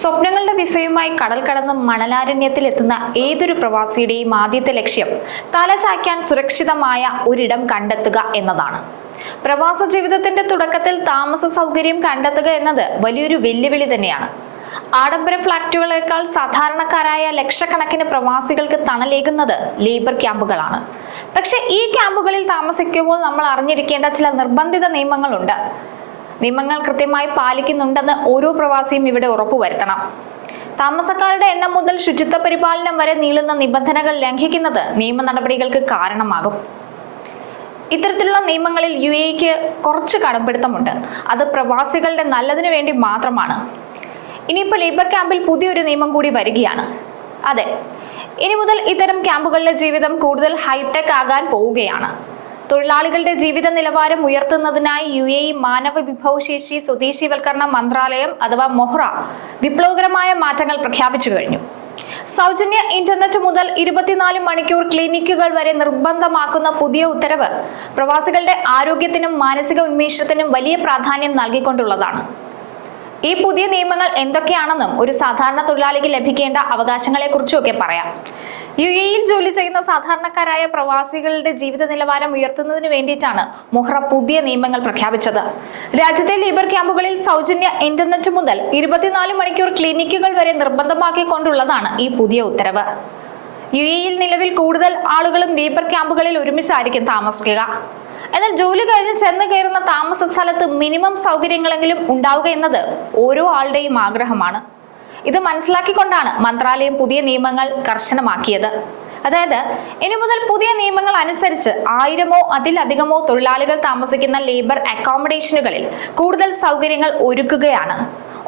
സ്വപ്നങ്ങളുടെ വിസയുമായി കടൽ കടന്ന് മണലാരണ്യത്തിൽ എത്തുന്ന ഏതൊരു പ്രവാസിയുടെയും ആദ്യത്തെ ലക്ഷ്യം തലചായ്ക്കാൻ സുരക്ഷിതമായ ഒരിടം കണ്ടെത്തുക എന്നതാണ്. പ്രവാസ ജീവിതത്തിന്റെ തുടക്കത്തിൽ താമസ സൗകര്യം കണ്ടെത്തുക എന്നത് വലിയൊരു വെല്ലുവിളി തന്നെയാണ്. ആഡംബര ഫ്ളാറ്റുകളേക്കാൾ സാധാരണക്കാരായ ലക്ഷക്കണക്കിന് പ്രവാസികൾക്ക് തണലേകുന്നത് ലേബർ ക്യാമ്പുകളാണ്. പക്ഷെ ഈ ക്യാമ്പുകളിൽ താമസിക്കുമ്പോൾ നമ്മൾ അറിഞ്ഞിരിക്കേണ്ട ചില നിർബന്ധിത നിയമങ്ങളുണ്ട്. നിയമങ്ങൾ കൃത്യമായി പാലിക്കുന്നുണ്ടെന്ന് ഓരോ പ്രവാസിയും ഇവിടെ ഉറപ്പുവരുത്തണം. താമസക്കാരുടെ എണ്ണം മുതൽ ശുചിത്വ പരിപാലനം വരെ നീളുന്ന നിബന്ധനകൾ ലംഘിക്കുന്നത് നിയമ നടപടികൾക്ക് കാരണമാകും. ഇത്തരത്തിലുള്ള നിയമങ്ങളിൽ UAEക്ക് കുറച്ച് കടംപിടുത്തമുണ്ട്. അത് പ്രവാസികളുടെ നല്ലതിനു വേണ്ടി മാത്രമാണ്. ഇനിയിപ്പോൾ ലേബർ ക്യാമ്പിൽ പുതിയൊരു നിയമം കൂടി വരികയാണ്. അതെ, ഇനി മുതൽ ഇത്തരം ക്യാമ്പുകളിലെ ജീവിതം കൂടുതൽ ഹൈടെക് ആകാൻ പോവുകയാണ്. തൊഴിലാളികളുടെ ജീവിത നിലവാരം ഉയർത്തുന്നതിനായി UAE മാനവ വിഭവശേഷി സ്വദേശീവൽക്കരണ മന്ത്രാലയം അഥവാ മൊഹ്റ വിപ്ലവകരമായ മാറ്റങ്ങൾ പ്രഖ്യാപിച്ചു കഴിഞ്ഞു. സൗജന്യ ഇന്റർനെറ്റ് മുതൽ 24 മണിക്കൂർ ക്ലിനിക്കുകൾ വരെ നിർബന്ധമാക്കുന്ന പുതിയ ഉത്തരവ് പ്രവാസികളുടെ ആരോഗ്യത്തിനും മാനസിക ഉന്മേഷത്തിനും വലിയ പ്രാധാന്യം നൽകിക്കൊണ്ടുള്ളതാണ്. ഈ പുതിയ നിയമങ്ങൾ എന്തൊക്കെയാണെന്നും ഒരു സാധാരണ തൊഴിലാളിക്ക് ലഭിക്കേണ്ട അവകാശങ്ങളെ കുറിച്ചുമൊക്കെ പറയാം. UAEയിൽ ജോലി ചെയ്യുന്ന സാധാരണക്കാരായ പ്രവാസികളുടെ ജീവിത നിലവാരം ഉയർത്തുന്നതിന് വേണ്ടിയിട്ടാണ് മൊഹ്റ പുതിയ നിയമങ്ങൾ പ്രഖ്യാപിച്ചത്. രാജ്യത്തെ ലേബർ ക്യാമ്പുകളിൽ സൗജന്യ ഇന്റർനെറ്റ് മുതൽ 24 മണിക്കൂർ ക്ലിനിക്കുകൾ വരെ നിർബന്ധമാക്കിക്കൊണ്ടുള്ളതാണ് ഈ പുതിയ ഉത്തരവ്. UAEയിൽ നിലവിൽ കൂടുതൽ ആളുകളും ലേബർ ക്യാമ്പുകളിൽ ഒരുമിച്ചായിരിക്കും താമസിക്കുക. എന്നാൽ ജോലി കഴിഞ്ഞ് ചെന്ന് കയറുന്ന താമസ സ്ഥലത്ത് മിനിമം സൗകര്യങ്ങളെങ്കിലും ഉണ്ടാവുക എന്നത് ഓരോ ആളുടെയും ആഗ്രഹമാണ്. ഇത് മനസ്സിലാക്കിക്കൊണ്ടാണ് മന്ത്രാലയം പുതിയ നിയമങ്ങൾ കർശനമാക്കിയത്. അതായത് ഇനി മുതൽ പുതിയ നിയമങ്ങൾ അനുസരിച്ച് 1000-ഓ അതിലധികമോ തൊഴിലാളികൾ താമസിക്കുന്ന ലേബർ അക്കോമഡേഷനുകളിൽ കൂടുതൽ സൗകര്യങ്ങൾ ഒരുക്കുകയാണ്.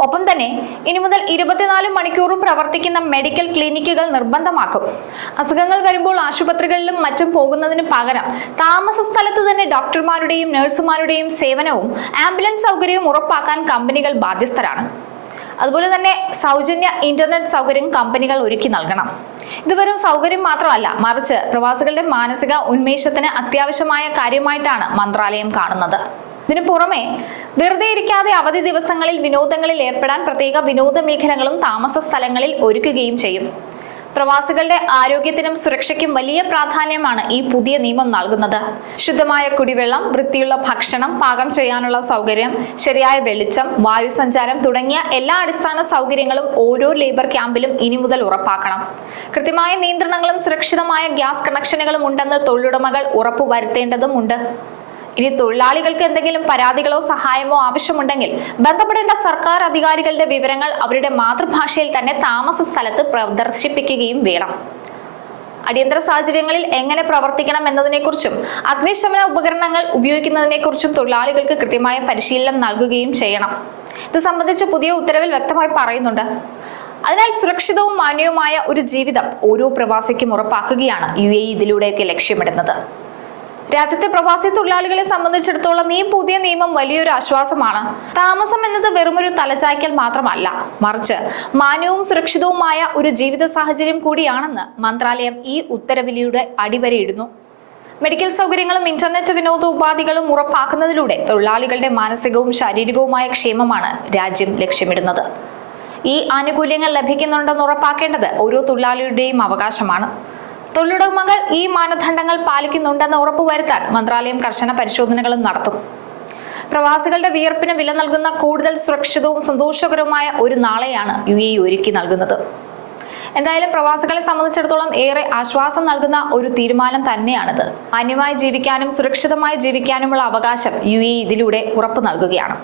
ഒപ്പം തന്നെ ഇനി മുതൽ 24 മണിക്കൂറും പ്രവർത്തിക്കുന്ന മെഡിക്കൽ ക്ലിനിക്കുകൾ നിർബന്ധമാക്കും. അസുഖങ്ങൾ വരുമ്പോൾ ആശുപത്രികളിലും മറ്റും പോകുന്നതിന് പകരം താമസ സ്ഥലത്ത് തന്നെ ഡോക്ടർമാരുടെയും നഴ്സുമാരുടെയും സേവനവും ആംബുലൻസ് സൗകര്യവും ഉറപ്പാക്കാൻ കമ്പനികൾ ബാധ്യസ്ഥരാണ്. അതുപോലെ തന്നെ സൗജന്യ ഇന്റർനെറ്റ് സൗകര്യം കമ്പനികൾ ഒരുക്കി നൽകണം. ഇത് വെറും സൗകര്യം മാത്രമല്ല, മറിച്ച് പ്രവാസികളുടെ മാനസിക ഉന്മേഷത്തിന് അത്യാവശ്യമായ കാര്യമായിട്ടാണ് മന്ത്രാലയം കാണുന്നത്. ഇതിനു പുറമെ വെറുതെ ഇരിക്കാതെ അവധി ദിവസങ്ങളിൽ വിനോദങ്ങളിൽ ഏർപ്പെടാൻ പ്രത്യേക വിനോദ മേഖലകളും താമസ സ്ഥലങ്ങളിൽ ഒരുക്കുകയും ചെയ്യും. പ്രവാസികളുടെ ആരോഗ്യത്തിനും സുരക്ഷയ്ക്കും വലിയ പ്രാധാന്യമാണ് ഈ പുതിയ നിയമം നൽകുന്നത്. ശുദ്ധമായ കുടിവെള്ളം, വൃത്തിയുള്ള ഭക്ഷണം, പാകം ചെയ്യാനുള്ള സൗകര്യം, ശരിയായ വെളിച്ചം, വായുസഞ്ചാരം തുടങ്ങിയ എല്ലാ അടിസ്ഥാന സൗകര്യങ്ങളും ഓരോ ലേബർ ക്യാമ്പിലും ഇനി മുതൽ ഉറപ്പാക്കണം. കൃത്യമായ നിയന്ത്രണങ്ങളും സുരക്ഷിതമായ ഗ്യാസ് കണക്ഷനുകളും ഉണ്ടെന്ന് തൊഴിലുടമകൾ ഉറപ്പുവരുത്തേണ്ടതുമുണ്ട്. ഇനി തൊഴിലാളികൾക്ക് എന്തെങ്കിലും പരാതികളോ സഹായമോ ആവശ്യമുണ്ടെങ്കിൽ ബന്ധപ്പെടേണ്ട സർക്കാർ അധികാരികളുടെ വിവരങ്ങൾ അവരുടെ മാതൃഭാഷയിൽ തന്നെ താമസ സ്ഥലത്ത് പ്രദർശിപ്പിക്കുകയും വേണം. അടിയന്തര സാഹചര്യങ്ങളിൽ എങ്ങനെ പ്രവർത്തിക്കണം എന്നതിനെക്കുറിച്ചും അഗ്നിശമന ഉപകരണങ്ങൾ ഉപയോഗിക്കുന്നതിനെക്കുറിച്ചും തൊഴിലാളികൾക്ക് കൃത്യമായ പരിശീലനം നൽകുകയും ചെയ്യണം. ഇത് സംബന്ധിച്ച് പുതിയ ഉത്തരവിൽ വ്യക്തമായി പറയുന്നുണ്ട്. അതിനാൽ സുരക്ഷിതവും മാന്യവുമായ ഒരു ജീവിതം ഓരോ പ്രവാസിക്കും ഉറപ്പാക്കുകയാണ് UAE ഇതിലൂടെയൊക്കെ ലക്ഷ്യമിടുന്നത്. രാജ്യത്തെ പ്രവാസി തൊഴിലാളികളെ സംബന്ധിച്ചിടത്തോളം ഈ പുതിയ നിയമം വലിയൊരു ആശ്വാസമാണ്. താമസം എന്നത് വെറുമൊരു തലചായ്ക്കൽ മാത്രമല്ല, മറിച്ച് മാന്യവും സുരക്ഷിതവുമായ ഒരു ജീവിത സാഹചര്യം കൂടിയാണെന്ന് മന്ത്രാലയം ഈ ഉത്തരവിലൂടെ അടിവരയിടുന്നു. മെഡിക്കൽ സൗകര്യങ്ങളും ഇന്റർനെറ്റ് വിനോദ ഉപാധികളും ഉറപ്പാക്കുന്നതിലൂടെ തൊഴിലാളികളുടെ മാനസികവും ശാരീരികവുമായ ക്ഷേമമാണ് രാജ്യം ലക്ഷ്യമിടുന്നത്. ഈ ആനുകൂല്യങ്ങൾ ലഭിക്കുന്നുണ്ടെന്ന് ഉറപ്പാക്കേണ്ടത് ഓരോ തൊഴിലാളിയുടെയും അവകാശമാണ്. തൊഴിലുടമകൾ ഈ മാനദണ്ഡങ്ങൾ പാലിക്കുന്നുണ്ടെന്ന് ഉറപ്പുവരുത്താൻ മന്ത്രാലയം കർശന പരിശോധനകളും നടത്തും. പ്രവാസികളുടെ വിയർപ്പിന് വില നൽകുന്ന കൂടുതൽ സുരക്ഷിതവും സന്തോഷകരവുമായ ഒരു നാളെയാണ് UAE ഒരുക്കി നൽകുന്നത്. എന്തായാലും പ്രവാസികളെ സംബന്ധിച്ചിടത്തോളം ഏറെ ആശ്വാസം നൽകുന്ന ഒരു തീരുമാനം തന്നെയാണിത്. മാന്യമായി ജീവിക്കാനും സുരക്ഷിതമായി ജീവിക്കാനുമുള്ള അവകാശം UAE ഇതിലൂടെ ഉറപ്പു നൽകുകയാണ്.